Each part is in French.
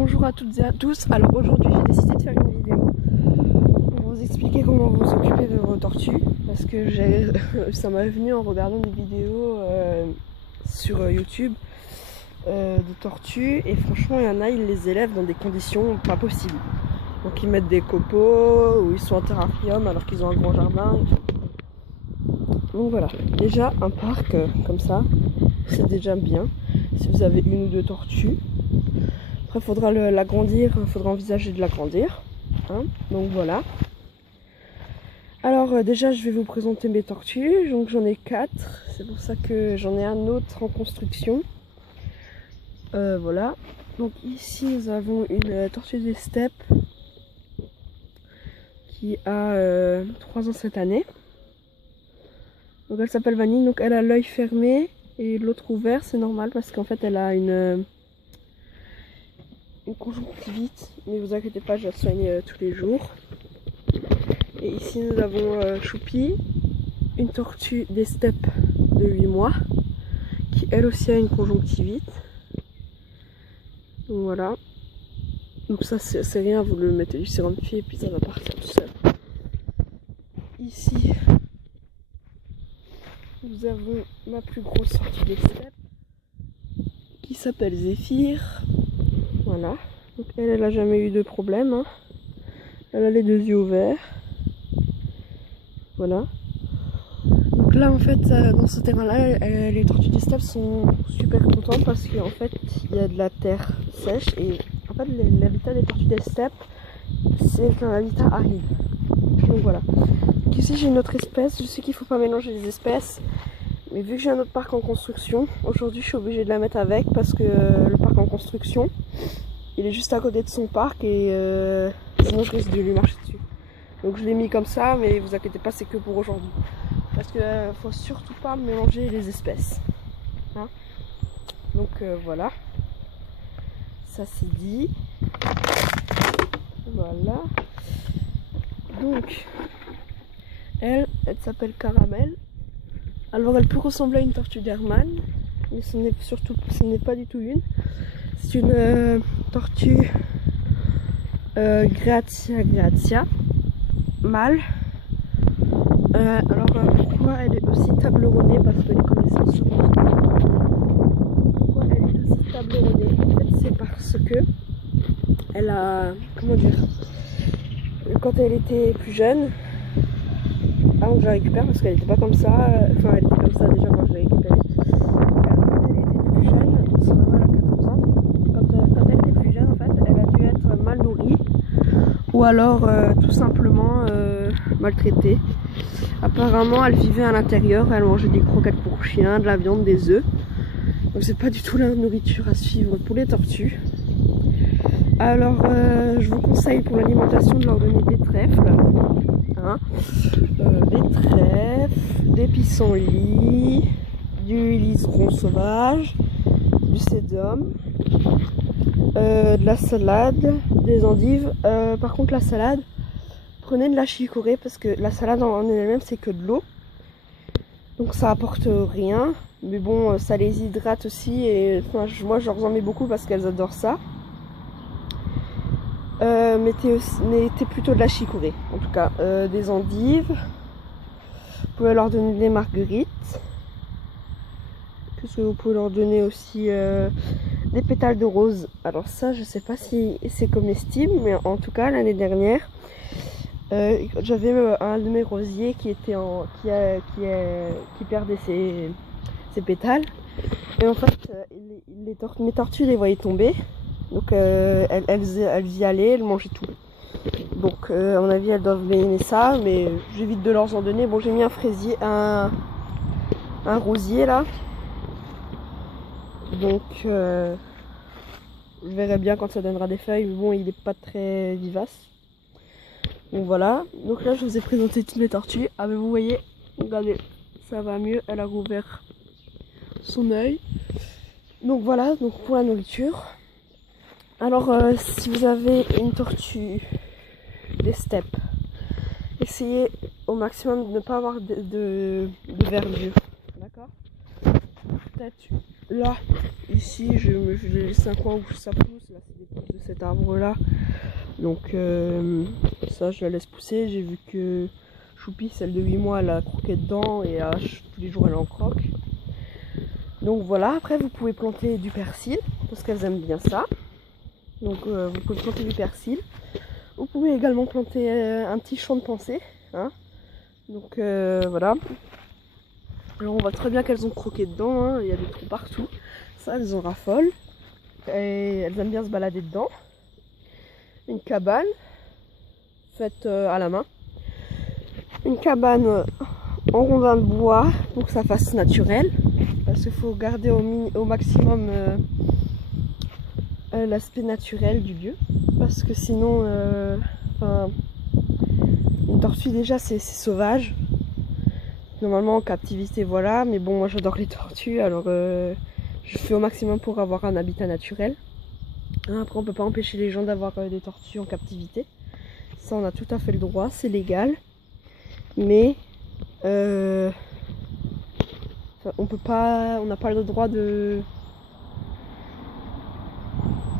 Bonjour à toutes et à tous. Alors aujourd'hui j'ai décidé de faire une vidéo pour vous expliquer comment vous occuper de vos tortues, parce que ça m'est venu en regardant des vidéos sur YouTube de tortues, et franchement il y en a, ils les élèvent dans des conditions pas possibles. Donc ils mettent des copeaux ou ils sont en terrarium alors qu'ils ont un grand jardin. Donc voilà, déjà un parc comme ça, c'est déjà bien si vous avez une ou deux tortues. Après, il faudra l'agrandir, il faudra envisager de l'agrandir. Hein, donc voilà. Alors déjà, je vais vous présenter mes tortues. Donc j'en ai 4. C'est pour ça que j'en ai un autre en construction. Voilà. Donc ici, nous avons une tortue des steppes qui a 3 ans cette année. Donc elle s'appelle Vanille. Donc elle a l'œil fermé et l'autre ouvert. C'est normal parce qu'en fait, elle a une conjonctivite, mais vous inquiétez pas, je la soigne tous les jours. Et ici nous avons Choupi, une tortue des steppes de 8 mois, qui elle aussi a une conjonctivite. Donc voilà. Donc ça c'est rien, vous le mettez du sérum de fille et puis ça va partir tout seul. Ici nous avons ma plus grosse tortue des steppes, qui s'appelle Zéphyr. Voilà. Donc elle a jamais eu de problème. Hein. Elle a les 2 yeux ouverts. Voilà. Donc là en fait dans ce terrain là les tortues des steppes sont super contentes parce qu'en fait il y a de la terre sèche et en fait l'habitat des tortues des steppes c'est un habitat aride. Donc voilà. Donc ici j'ai une autre espèce, je sais qu'il ne faut pas mélanger les espèces, mais vu que j'ai un autre parc en construction, aujourd'hui je suis obligée de la mettre avec parce que le parc en construction il est juste à côté de son parc et sinon je risque de lui marcher dessus. Donc je l'ai mis comme ça, mais vous inquiétez pas, c'est que pour aujourd'hui. Parce que faut surtout pas mélanger les espèces. Hein, donc voilà. Ça c'est dit. Voilà. Donc, elle s'appelle Caramel. Alors elle peut ressembler à une tortue d'Hermann, mais ce n'est pas du tout une. C'est une tortue Gratia mâle. Alors pourquoi elle est aussi tableronnée, parce que les connaissances seront pourquoi elle est aussi tableronnée, en fait c'est parce que elle a, comment dire, quand elle était plus jeune, avant que je la récupère, parce qu'elle était pas comme ça, enfin elle était comme ça déjà quand je l'ai récupérée, quand elle était plus jeune, c'est vraiment elle a 14 ans, quand elle était plus jeune en fait elle a dû être mal nourrie ou alors tout simplement maltraitée. Apparemment elle vivait à l'intérieur, elle mangeait des croquettes pour chiens, de la viande, des œufs. Donc c'est pas du tout la nourriture à suivre pour les tortues. Alors je vous conseille pour l'alimentation de leur donner des trèfles. Hein, des trèfles, des pissenlits, du liseron sauvage, du sédum, de la salade, des endives. Par contre la salade, prenez de la chicorée parce que la salade en elle-même c'est que de l'eau, donc ça apporte rien, mais bon ça les hydrate aussi et enfin, moi je leur en mets beaucoup parce qu'elles adorent ça. Mettez plutôt de la chicorée, en tout cas des endives. Vous pouvez leur donner des marguerites. Qu'est-ce que vous pouvez leur donner aussi des pétales de rose. Alors ça je sais pas si c'est comestible, mais en tout cas l'année dernière j'avais un de mes rosiers qui était qui perdait ses pétales, et en fait mes tortues les voyaient tomber, donc elles y allaient, elles mangeaient tout. Donc à mon avis elles doivent aimer ça, mais j'évite de leur en donner. Bon, j'ai mis un fraisier, un rosier là, donc je verrai bien quand ça donnera des feuilles, mais bon il n'est pas très vivace. Donc voilà, donc là je vous ai présenté toutes mes tortues. Ah mais vous voyez, regardez, ça va mieux, elle a rouvert son œil. Donc voilà, donc pour la nourriture. Alors si vous avez une tortue des steppes, essayez au maximum de ne pas avoir de verdure. D'accord? Peut-être là, ici, je laisse un coin où ça pousse, là c'est des de cet arbre là. Donc ça je la laisse pousser. J'ai vu que Choupi, celle de 8 mois, elle a croqué dedans et tous les jours elle en croque. Donc voilà, après vous pouvez planter du persil parce qu'elles aiment bien ça. Donc vous pouvez planter du persil. Vous pouvez également planter un petit champ de pensée. Hein. Donc voilà. Alors on voit très bien qu'elles ont croqué dedans, hein. Il y a des trous partout. Ça, elles en raffolent. Et elles aiment bien se balader dedans. Une cabane faite à la main. Une cabane en rondin de bois pour que ça fasse naturel. Parce qu'il faut garder au maximum l'aspect naturel du lieu. Parce que sinon, une tortue déjà c'est sauvage. Normalement en captivité voilà, mais bon moi j'adore les tortues alors je fais au maximum pour avoir un habitat naturel. Après on peut pas empêcher les gens d'avoir des tortues en captivité. Ça on a tout à fait le droit, c'est légal. Mais on n'a pas le droit de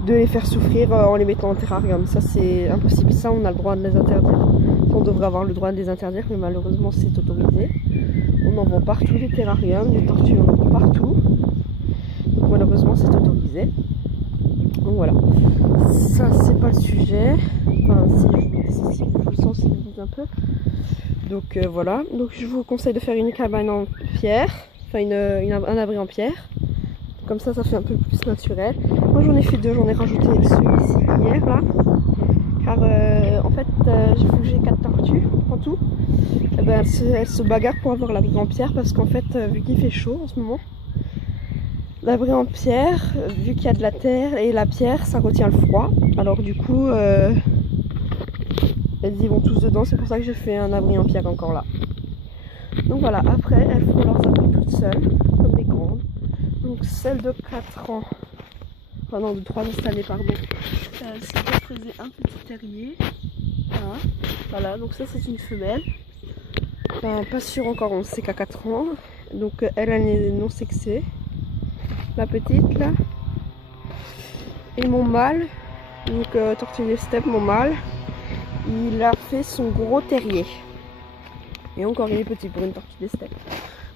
les faire souffrir en les mettant en terrarium. Ça c'est impossible, ça on a le droit de les interdire. On devrait avoir le droit de les interdire, mais malheureusement c'est autorisé. On en vend partout des terrariums, des tortues, on en vend partout. Donc malheureusement c'est autorisé. Donc voilà. Ça c'est pas le sujet. Enfin si je vous sensibilise un peu. Donc voilà. Donc je vous conseille de faire une cabane en pierre. Enfin un abri en pierre. Comme ça fait un peu plus naturel. Moi j'en ai fait deux, j'en ai rajouté celui-ci hier là. Car en fait vu que j'ai 4 tortues en tout, eh ben, elles se bagarrent pour avoir l'abri en pierre parce qu'en fait vu qu'il fait chaud en ce moment, l'abri en pierre, vu qu'il y a de la terre et la pierre ça retient le froid, alors du coup elles y vont tous dedans, c'est pour ça que j'ai fait un abri en pierre encore là. Donc voilà, après elles font leurs abris toutes seules, comme des grandes. Donc celle de 4 ans, enfin non de 3 ans cette année pardon, c'est construisait un petit terrier. Voilà, donc ça c'est une femelle. Pas sûr encore, on sait qu'à 4 ans. Donc elle est non sexée. La petite là. Et mon mâle, donc tortue des steppes, mon mâle, il a fait son gros terrier. Et encore il est petit pour une tortue des steppes.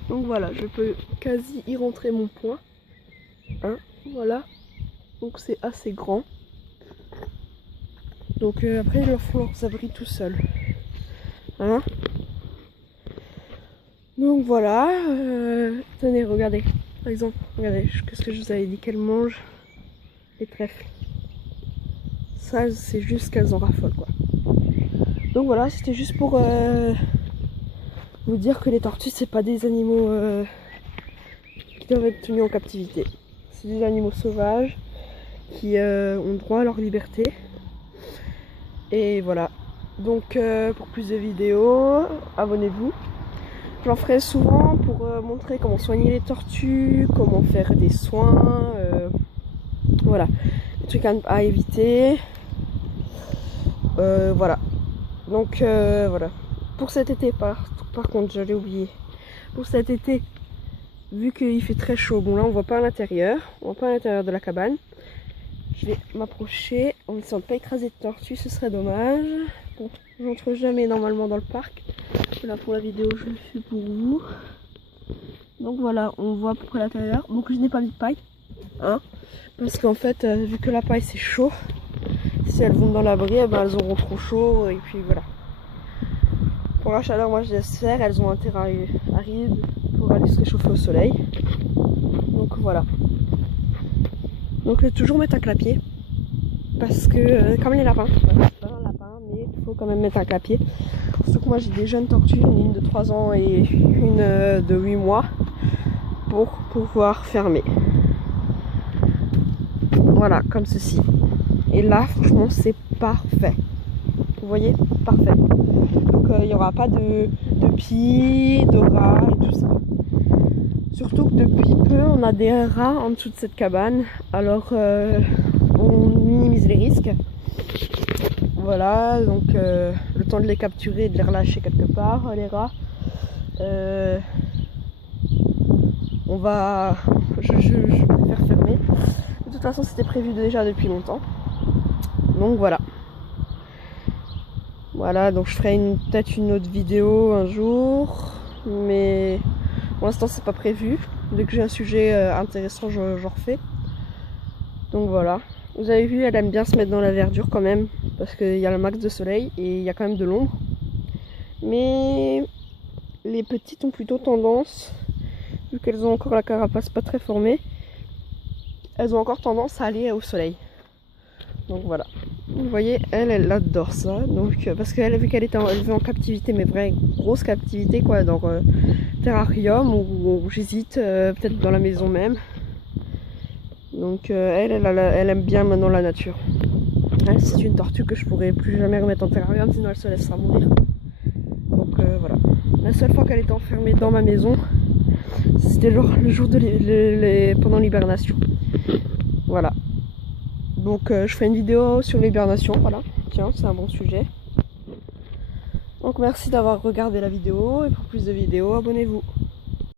Donc voilà, je peux quasi y rentrer mon poing. Hein, voilà. Donc c'est assez grand. Donc après ils leur font leurs abris tout seuls. Hein. Donc voilà. Tenez, regardez. Par exemple, regardez, qu'est-ce que je vous avais dit qu'elles mangent? Les trèfles. Ça c'est juste qu'elles en raffolent quoi. Donc voilà, c'était juste pour vous dire que les tortues c'est pas des animaux qui doivent être tenus en captivité. C'est des animaux sauvages qui ont droit à leur liberté. Et voilà. Donc pour plus de vidéos, abonnez-vous. J'en ferai souvent pour montrer comment soigner les tortues, comment faire des soins, voilà, des trucs à éviter. Voilà. Donc voilà. Pour cet été, par contre, j'allais oublier. Pour cet été, vu qu'il fait très chaud, bon là on voit pas à l'intérieur, de la cabane. Je vais m'approcher en essayant de ne pas écraser de tortues, ce serait dommage. Bon, j'entre jamais normalement dans le parc. Là pour la vidéo, je le fais pour vous. Donc voilà, on voit à peu près l'intérieur. Donc je n'ai pas mis de paille, hein, parce qu'en fait, vu que la paille c'est chaud, si elles vont dans l'abri, eh ben, elles auront trop chaud et puis voilà. Pour la chaleur, moi je laisse faire, elles ont intérêt aride pour aller se réchauffer au soleil. Donc voilà. Donc toujours mettre un clapier, parce que comme les lapins, voilà, c'est pas un lapin, mais il faut quand même mettre un clapier. Surtout que moi j'ai des jeunes tortues, une de 3 ans et une de 8 mois, pour pouvoir fermer. Voilà, comme ceci. Et là, franchement, c'est parfait. Vous voyez, parfait. Donc il n'y aura pas de pieds, de rats et tout ça. Surtout que depuis peu, on a des rats en dessous de cette cabane. Alors, on minimise les risques. Voilà, donc le temps de les capturer et de les relâcher quelque part, les rats. Je préfère fermer. De toute façon, c'était prévu déjà depuis longtemps. Donc voilà. Voilà, donc je ferai peut-être une autre vidéo un jour, mais pour l'instant c'est pas prévu. Dès que j'ai un sujet intéressant, je refais. Donc voilà. Vous avez vu, elle aime bien se mettre dans la verdure quand même, parce qu'il y a le max de soleil et il y a quand même de l'ombre. Mais les petites ont plutôt tendance, vu qu'elles ont encore la carapace pas très formée, elles ont encore tendance à aller au soleil. Donc voilà. Vous voyez, elle adore ça. Donc, parce qu'elle a vu qu'elle était élevée en captivité, mais vraie grosse captivité, quoi, dans terrarium, ou j'hésite, peut-être dans la maison même. Donc elle aime bien maintenant la nature. C'est une tortue que je pourrais plus jamais remettre en terrarium, sinon elle se laissera mourir. Donc voilà. La seule fois qu'elle était enfermée dans ma maison, c'était le jour de pendant l'hibernation. Voilà. Donc je ferai une vidéo sur l'hibernation, voilà. Tiens, c'est un bon sujet. Donc merci d'avoir regardé la vidéo, et pour plus de vidéos, abonnez-vous.